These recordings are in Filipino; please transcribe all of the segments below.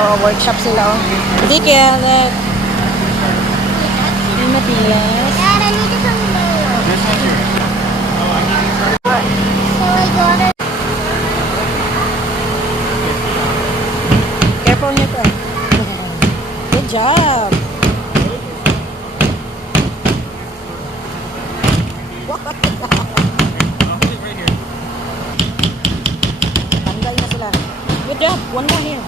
Oo, workshop sila. Oh. Hindi kaya let. Ay, Matias. Dad, I need some milk. This one here. Oh, I need So I got it. Careful nito. Good job. I'll put it right here. Tanggal na sila. Good job. One more here.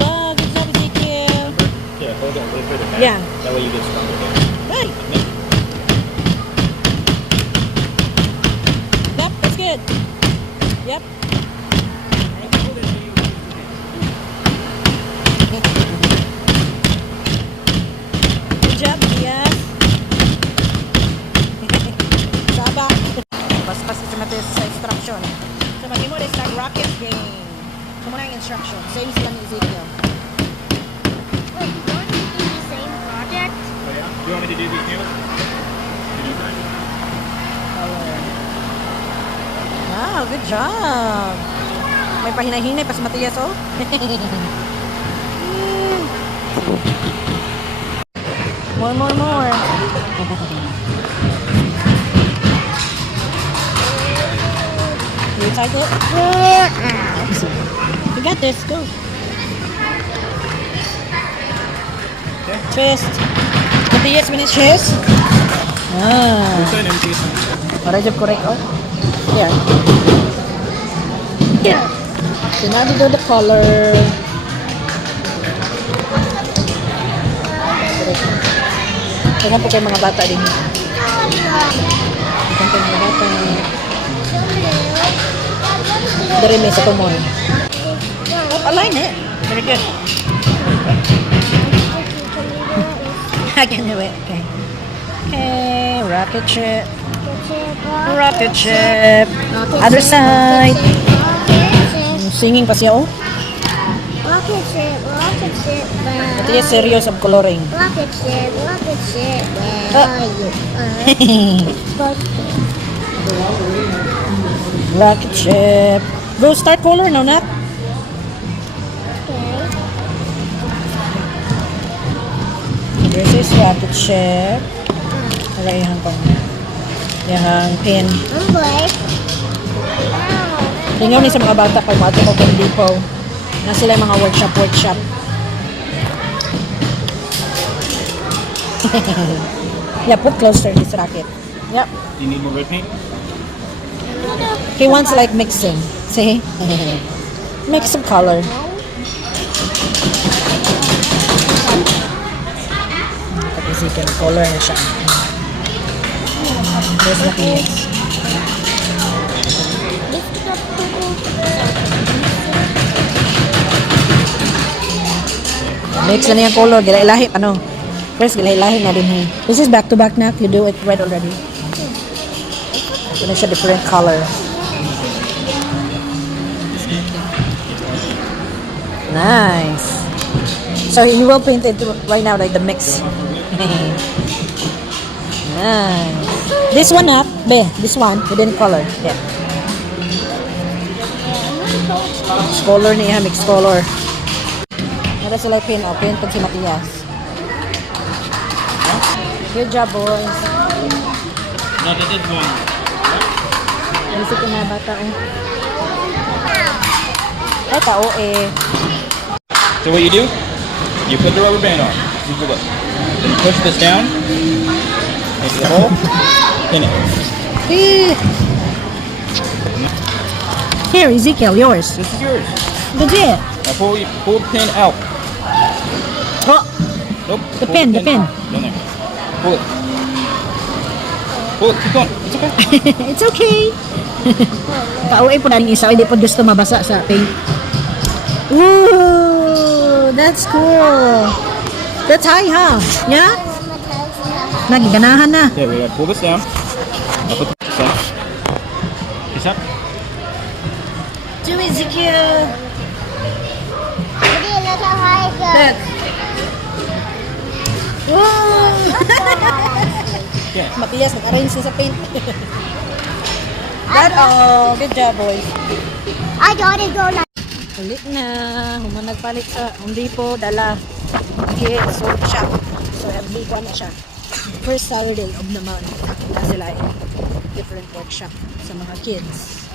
No, good job, Ezekiel. Yeah, hold it a little further back. Yeah. That way you get stronger there. Hey. Yep, that's good. Yep. Good job, Diaz. Saba. Pas-pas sa mati sa instruction. So, maging mo, start rocket game. So, muna yung instruction. Same sila ni Ezekiel. Wait, you want to do the same project? Oh, yeah? You want me to do these nails? You do that. Color. Wow, good job. May pahinay-hinay pa si Matias, oh. More. You type it? You got this, go. Okay. Twist. Matias, minute twist. Ah. This side, let me see this one. Para job correct, oh. Yeah. Yeah. So now we do the color. Tingnan po kayo mga bata din. Tingnan po mga bata. Dari may sa tumor. Oh, align it. Very good. I can do it. Okay. Okay, rocket ship. Rocket ship. Other side. Singing pa siya, oh. Rocket ship. Ito yung serious of coloring. Rocket ship. Where Ah. are you? Rocket ship. Go start color now, Nat. This is rocket ship. Wala yung pang yung pin. I'm black. Tingnan ni sa mga bata pag mato ko kung dipo. Na sila yung mga workshop. Yeah, put closer this rocket. Yep. Do you need more red paint? He wants like mixing. See? Mix some color. Tapos you can color na siya. There's the piece. Mix na niya color. Gilay-lahi. Ano? First, gilay-lahi na din. This is back to back na. You do it red already. Ito na siya different color. Nice. So you will paint it right now like the mix. Nice. This one up, this one within color. Yeah. Mix color niya, mix color. Nara sila paint, paint pag si Matias. Good job, boys. No, this is one. Isip ko na bata, oh. Ay, tao eh. So what you do? You put the rubber band on. You go up. Then you push this down. Into the hole. In it. Here, Ezekiel, yours. This is yours. Legit. Now pull the pin out. Oh, Nope. The pull pin. out. Down there. Pull it. Pull it. Keep going. It's okay. it's okay. Pauwi po na rin isa. Hindi po gusto mabasa sa paint. Ooh, that's cool. That's high, huh? Yeah? Nagiganahan na. Yeah, we gotta pull this down. Now put this up. This up. Do Ezekiel. Hindi na sa high Look. Wow! Yeah. Matias, nag-arrange na sa paint. That, oh, good job, boys. I gotta go like. Ulit na. Humanag palit sa Home Depot, dala. Okay, so shop. So, every ko na siya. First Saturday of the month. Na sila different workshop sa mga kids.